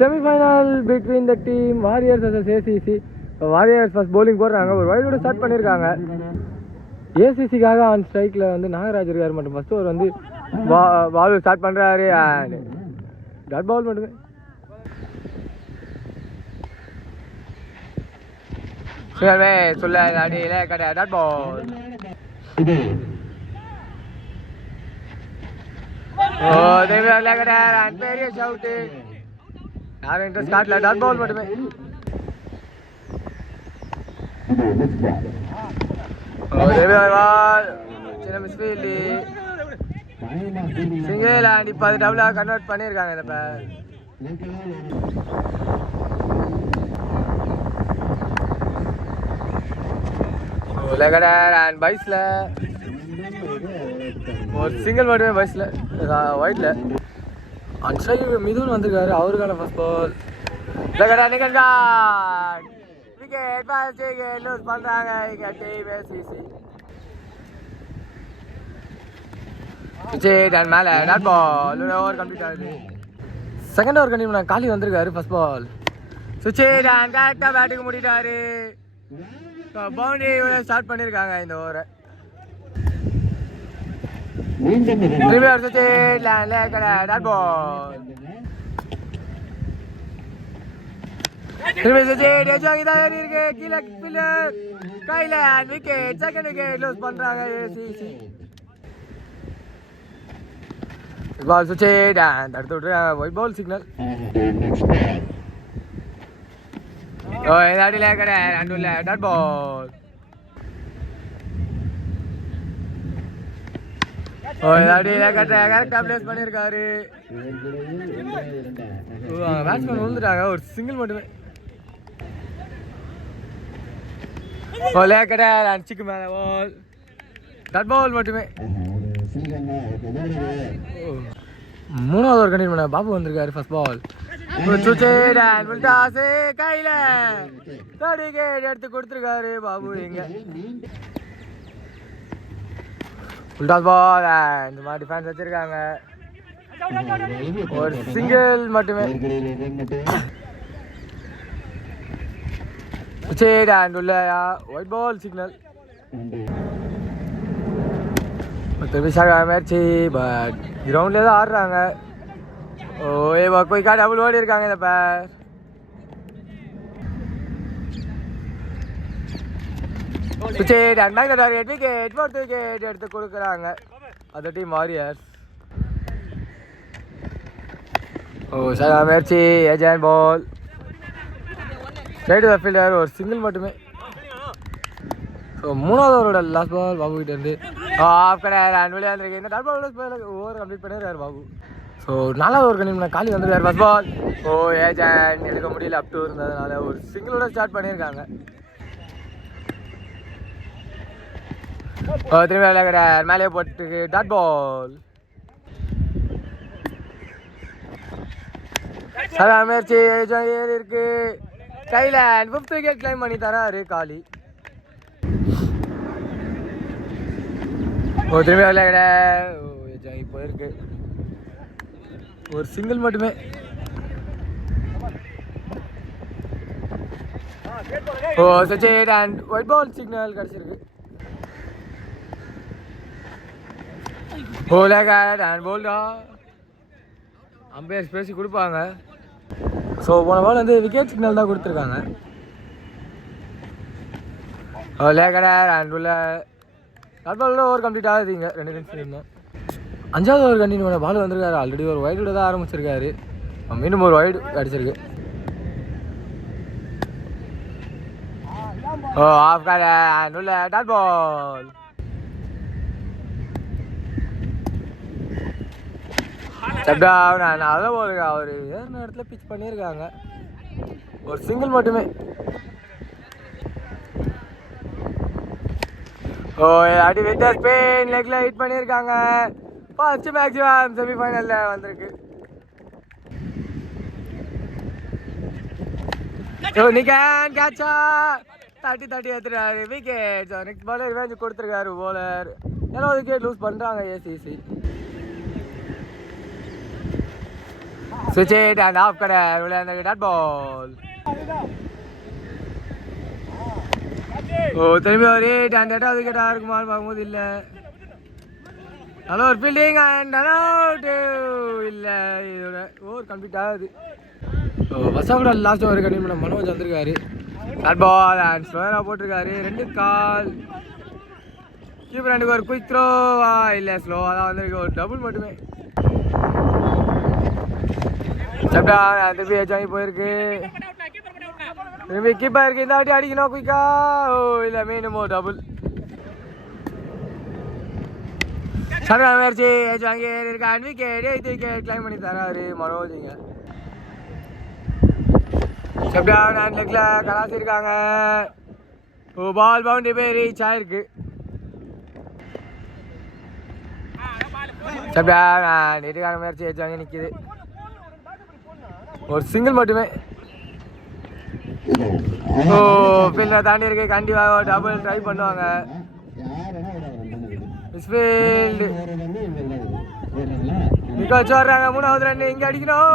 Semi-final between the team warriors vs ACC. Warriors first bowling போடுறாங்க, ஒரு வைடோட start பண்ணியிருக்காங்க. ஏசிசிக்காக on ஸ்ட்ரைக்கில் வந்து நாகராஜ் இருக்கார் மட்டும் ஃபர்ஸ்ட் ஓவர் வந்து பால் ஸ்டார்ட் பண்ணுறாரு. டாட் பால் மட்டுமே. சொல்ல அடியில் கடை டாட் பால். ஓ தேவையில்ல கடை பெரிய ஷவுட்டு. யாரும் இன்ட்ரெஸ்ட் காட்டல, டாட் பால் மட்டுமே. சின்ன மிஸ்ஃபீல்டு சிங்கிள் அண்ட் இப்போ அது டபுளாக கன்வெர்ட் பண்ணியிருக்காங்க. இப்போ லெகடர் அண்ட் பைஸில் ஒரு சிங்கிள் மட்டுமே பைஸில் ஒயிட்டில். அன்ஸ்ட்ரைக்கு மிதுன் வந்திருக்காரு, அவருக்கான ஃபர்ஸ்ட் பால். லெகடர் நிகழ்கா விக்கெட் லூஸ் பண்ணுறாங்க இங்கே டீம் ஏசிசி. விக்கெட் அண்ட் மேலே டாட் பால். ஓவர் கம்ப்ளீட் ஆகுது. செகண்ட் ஓவர் கண்டிப்பாக காலி வந்திருக்காரு ஃபர்ஸ்ட் பால். சுவிட்ச் அண்ட் கரெக்டாக பேட்டிங் முடிட்டாரு. பவுண்டரி ஸ்டார்ட் பண்ணியிருக்காங்க இந்த ஓவரை. Dot ball. பண்ணிருக்காரு. பேட்ஸ்மேன் விழுந்துட்டாங்க, ஒரு சிங்கிள் மட்டுமே. சிக்கு மேல பால், டாட் பால் மட்டுமே. மூணாவது ஒரு கண்டிப்பா பாபு வந்திருக்காரு ஃபர்ஸ்ட் பால். கையில எடுத்து கொடுத்துருக்காரு பாபு. எங்க பால் இந்த மாதிரி டிஃபென்ஸ் வச்சிருக்காங்க, ஒரு சிங்கிள் மட்டுமே. White ball signal. முயற்சி பட் கிரவுண்ட்லேயே தான் ஆடுறாங்க. கொய்க்கா டபுள் ஓடி இருக்காங்க இந்த பேர். விக்கெட் எடுத்து கொடுக்குறாங்க அந்த டீம் வாரியர்ஸ். முயற்சி ஏஜன் பால் ஸ்ட்ரைட் ஃபீல்டர், ஒரு சிங்கிள் மட்டுமே. ஸோ மூணாவது ஓவரோட லாஸ்ட் பால் பாபு கிட்ட இருந்து ஆஃப் கிடையாது விளையாண்டுருக்கு. இந்த டாட் பால் ஓவர் கம்ப்ளீட் பண்ணிடுறாரு பாபு. ஸோ நாலாவது ஓவர் கண்டிப்பாக காலி வந்துருக்காரு ஃபர்ஸ்ட் பால். ஏஜன் எடுக்க முடியல, அப் டு இருந்ததுனால ஒரு சிங்கிளோட ஸ்டார்ட் பண்ணியிருக்காங்க. திரும்பி விளையாடுறார், மேலே போட்டுருக்கு டாட் பால். முயற்சி ஏறி இருக்கு கையில 5th விக்கெட் கிளைம் பண்ணி தராரு காலி. திரும்பி விளையாட இப்போ இருக்கு, ஒரு சிங்கிள் மட்டுமே. ஒயிட் பால் சிக்னல் கிடைச்சிருக்கு. அம்பையர்ஸ் பேசி கொடுப்பாங்க. ஸோ போன பால் வந்து விக்கெட் சிக்னல் தான் கொடுத்துருக்காங்க. ஓவர் கம்ப்ளீட் ஆகுதுங்க, 2 ரன்ஸ் இருந்தோம். 5வது ஓவர் கண்டினியூ பால் வந்திருக்காரு. ஆல்ரெடி ஒரு வைடோட தான் ஆரம்பிச்சிருக்காரு, மீண்டும் ஒரு வைடு அடிச்சிருக்கு. Dot ball. நல்ல பாலுங்க, அவர் ஏறின இடத்துல பிச் பண்ணியிருக்காங்க, ஒரு சிங்கிள் மட்டுமே. அடி வித் ஸ்பின் லெக்ல ஹிட் பண்ணியிருக்காங்க. ஃபர்ஸ்ட் மேக்ஸிமம் செமிஃபைனல்ல வந்திருக்கு. நிகான் கேட்சா தட்டி ஏத்துறாரு விக்கெட். நெக்ஸ்ட் பாலர் ரிவெஞ்ச் கொடுத்துருக்காரு போலர். 7வது விக்கெட் லூஸ் பண்றாங்க ACC. switch it and off கடை விளையாண்டு டாட் பால். ஓ திரும்பி ஒரு அண்ட் எட்டாவது கேட்டா இருக்குமான்னு பார்க்கும்போது இல்லை. நல்ல ஒரு ஃபீல்டிங் அண்ட் அவுட் இல்லை. இதோட ஓவர் கம்ப்ளீட் ஆகுது. ஃபர்ஸ்ட் கூட லாஸ்ட் ஓவர் கண்டிப்பாக பண்ண மனோஜ் வந்திருக்காரு. டாட் பால் அண்ட் ஸ்லோயராக போட்டிருக்காரு. 2 கால். கீப்பர் ரெண்டுக்கு ஒரு குயிக் த்ரோவா இல்லை ஸ்லோவாக தான் வந்திருக்கு. ஒரு டபுள் மட்டுமே. சப்டா திருப்பி எச்சாங்கி போயிருக்கு. திரும்பி கீப்பர் இருக்கு. இந்த வாட்டி அடிக்கணும் குயிக்கா. ஓ இல்லை மீனுமோ டபுள். சரியான முயற்சி. எச்சாங்கி இருக்கா. விக்கெட் 8 விக்கெட் கிளைம் பண்ணி தராரு மனோஜிங்க. சப்டா ஹேண்ட் லெக்ல கலாசி இருக்காங்க. ஓ பால் பவுண்டரி போய் ரீச் ஆயிருக்கு. சப்டா நெட்டுக்கான முயற்சி எச்சாங்கி நிற்கிது. ஒரு சிங்கிள் மட்டுமே. ஓ ஃபீல்டை தாண்டி இருக்கு. கண்டிப்பாக டபுள் ட்ரை பண்ணுவாங்க. மிஸ்ஃபீல்டு நிக்க வர்றாங்க. 3வது ரன் இங்கே அடிக்கணும்.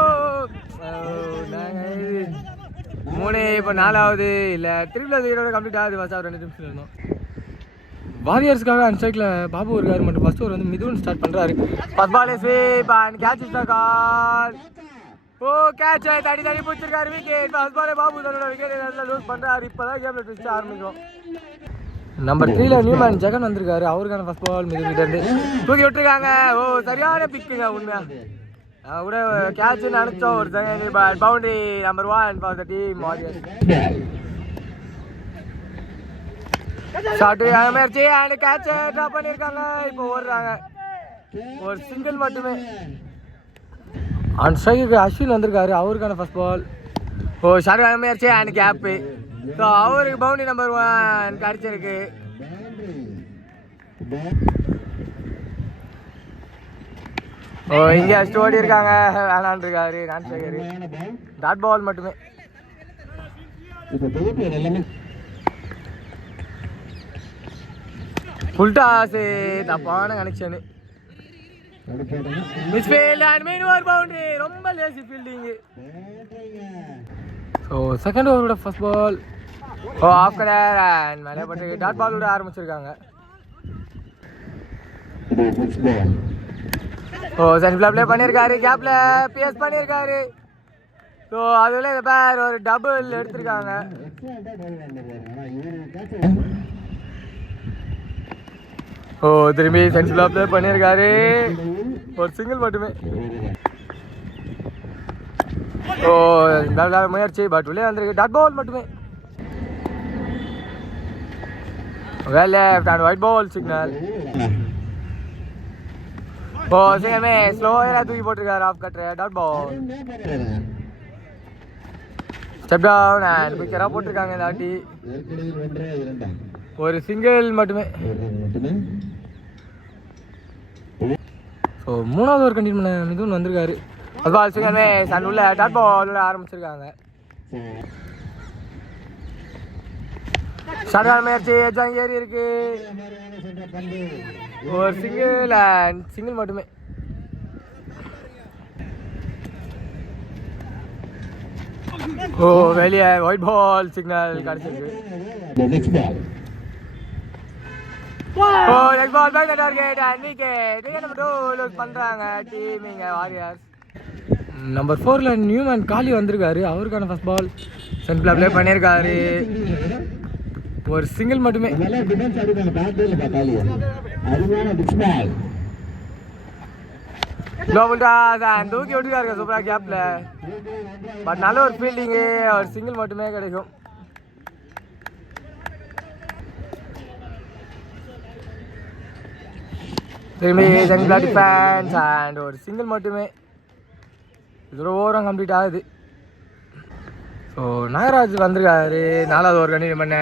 3 இப்போ 4வது இல்லை. திருப்பி கம்ப்ளீட் ஆகுது. ஃபர்ஸ்ட் ஓவர் 2 நிமிஷம் இருந்தோம். வாரியர்ஸ்க்காக அன்ஸ்ட்ரைக்கில் பாபு இருக்காரு மட்டும். ஃபர்ஸ்ட் ஓவர் வந்து மிதுன் ஸ்டார்ட் பண்ணுறாரு. First ball sweep and catch is the call. Oh catch தடி தடி பிடிச்சிருக்காரு. விக்கெட். ஃபர்ஸ்ட் பாலே பாபு தன்னோட விக்கெட் லூஸ் பண்ணுறாரு. இப்போ தான் கேமில் ட்விஸ்ட் ஆரம்பிக்கும். நம்பர் 3ல நியூமேன் ஜெகன் வந்திருக்காரு. அவருக்கான ஃபர்ஸ்ட் பால் மிதுன் இருந்து தூக்கி விட்டுருக்காங்க. ஓ சரியான பிக்குங்க உண்மையா. கூட கேட்ச் நினைச்சோம். ஒரு second boundary number 1 for the team warriors. Shot முயற்சி அண்ட் கேட்ச் ட்ராப் பண்ணியிருக்காங்க. இப்போ ஓடுறாங்க. ஒரு சிங்கிள் மட்டுமே. ஆன் ஸ்ட்ரைக்கு அஸ்வின் வந்திருக்காரு. அவருக்கான ஃபர்ஸ்ட் பால். ஓ சரியான முயற்சி அண்ட் கேப்பு. ஸோ அவருக்கு பவுண்டரி நம்பர் 1 கிடச்சிருக்கு. ஓ இங்கே ஸ்டோடி இருக்காங்க. வேணான் இருக்காரு நான்சேகர். டாட் பால் மட்டுமே. Full toss. தப்பான கனெக்ஷனு. மிஸ்ஃபீல்ட் அண்ட் மீன் ஒரு பவுண்டரி. ரொம்ப லேசி ஃபீல்டிங்கு. ஸோ செகண்ட் ஓவரோட first ball. Oh off colour and மேலே பட்டு டாட் பால் விட ஆரம்பிச்சிருக்காங்க. ஓ சென்ட்ல ப்ளே பண்ணியிருக்காரு. கேப்ல பிஎஸ் பண்ணியிருக்காரு. ஸோ அதுல இந்த பேர் ஒரு டபுள் எடுத்திருக்காங்க. ஓ திரும்பி சென்ட்ல ப்ளே பண்ணியிருக்காரு. ஒரு சிங்கிள் மட்டுமே. ஓ நல்ல முயற்சி பட் உள்ளே வந்திருக்கு. டாட் பால் மட்டுமே. Well left and white ball signal. ஓ சிங்கமே ஸ்லோவா தூக்கி போட்டிருக்காரு. ஆஃப் கட்ற dot ball. Step down and குயிக்கரா போட்டிருக்காங்க இந்த வாட்டி. ஒரு சிங்கிள் மட்டுமே. ஸோ 3வது ஓவர் கண்டினியூ பண்ண மிதுன் வந்திருக்காரு. பால் சிங்கமே சன் உள்ள டாட் பால் உள்ள ஆரம்பிச்சிருக்காங்க. சரியான முயற்சி. எஜாங் ஏறி இருக்கு. ஒரு சிங்கிள் அண்ட் சிங்கிள் மட்டுமே. ஓ வெளியே ஒயிட் பால் சிக்னல் கிடைச்சிருக்கு. ஓ next ball back the target and wicket. Wicket number 2 lose பண்றாங்க டீம் இங்க வாரியர்ஸ். நம்பர் 4ல நியூமேன் காலி வந்திருக்காரு. அவருக்கான ஃபர்ஸ்ட் பால் சென்ட்ல ப்ளே பண்ணியிருக்காரு. ஒரு சிங்கிள் மட்டுமே. தூக்கி விட்டுருக்காரு சூப்பரா கேப்ல. பட் நல்ல ஒரு ஃபீல்டிங்கு. ஒரு சிங்கிள் மட்டுமே கிடைக்கும். திரும்பி சென்ட்ல டிஃபென்ஸ் அண்ட் ஒரு சிங்கிள் மட்டுமே. இது ஓவரும் கம்ப்ளீட் ஆகுது. ஸோ நாகராஜ் வந்திருக்காரு. 4வது ஓவர் கண்டினியூ பண்ண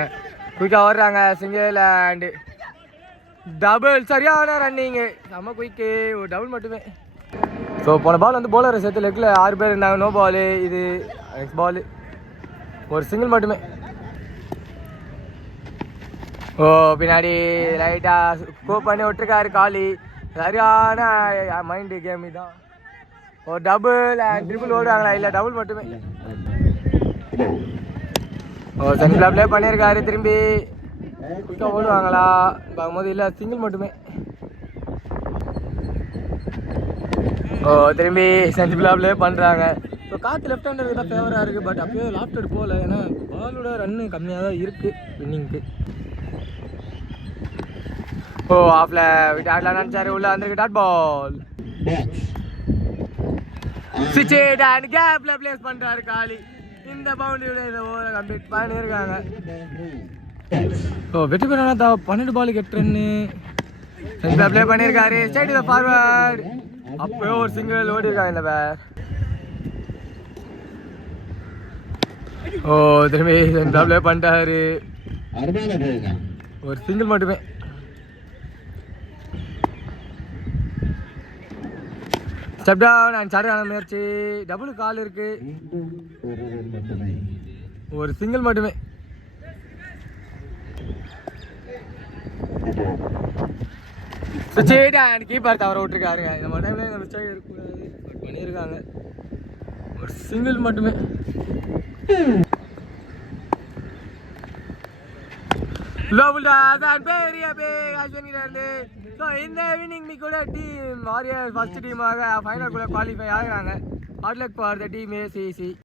குயிக்காக வர்றாங்க. Single and double. சரியான ரன்னிங்கு. செம்ம குயிக்கு. ஒரு டபுள் மட்டுமே. ஸோ போன பால் வந்து போலரை சேர்த்து லெக்கில் 6 பேர் இருந்தாங்க. நோ பாலு. இது நெக்ஸ்ட் பாலு. ஒரு சிங்கிள் மட்டுமே. ஓ பின்னாடி லைட்டாக ஸ்கோப் பண்ணி விட்டுருக்காரு காலி. சரியான மைண்டு கேம் தான். ஒரு டபுள் அண்ட் ட்ரிபிள் ஓடுவாங்களா? இல்லை டபுள் மட்டுமே. ஓ சென்ட்ரா ப்ளே பண்ணியிருக்காரு. திரும்பி குயிக்காக ஓடுவாங்களா பார்க்கும்போது இல்லை, சிங்கிள் மட்டுமே. ஓ திரும்பி சென்ட்ரா ப்ளே பண்ணுறாங்க. ஸோ காற்று லெஃப்ட் ஹேண்டருக்கு தான் ஃபேவராக இருக்குது. பட் அப்பயே லாஃப்ட் ஹேண்ட் போகல, ஏன்னா பாலோட ரன்னு கம்மியாக தான் இருக்குது வின்னிங்க்கு. ஓ ஆஃப்ல விட்டு ஆடலாம் நினச்சாரு, உள்ள வந்திருக்கு டாட் பால். சுவிட்ச் அண்ட் கேப்ல பிளேஸ் பண்றாரு காலி. இந்த பவுண்டரியோட இதை ஓவரை கம்ப்ளீட் பண்ணியிருக்காங்க. ஓ வெற்றி பெறனா 12 பாலுக்கு 8 ரன்னு சென்ட்ரா ப்ளே பண்ணியிருக்காரு. ஸ்ட்ரைட் த ஃபார்வர்ட். அப்போ ஒரு சிங்கிள் ஓடி இருக்காங்க இந்த பேர். ஓ திரும்பி சென்ட்ரா ப்ளே பண்ணிட்டாரு. ஒரு சிங்கிள் மட்டுமே. ஸ்டெப் டவுன் அண்ட் சரியான முயற்சி. டபுள் கால் இருக்கு. ஒரு சிங்கிள் மட்டுமே. சுவிட்ச் அண்ட் கீப்பர் தவற விட்டுருக்காருங்க. இந்த டைம்ல இந்த மிஸ்டேக் இருக்கக்கூடாது, பட் பண்ணியிருக்காங்க. ஒரு சிங்கிள் மட்டுமே. இந்த வின்னிங் கூட டீம் வாரியர்ஸ் ஃபர்ஸ்ட் டீமாக ஃபைனல் கூட குவாலிஃபை ஆகுறாங்க. Hard luck for the team ACC.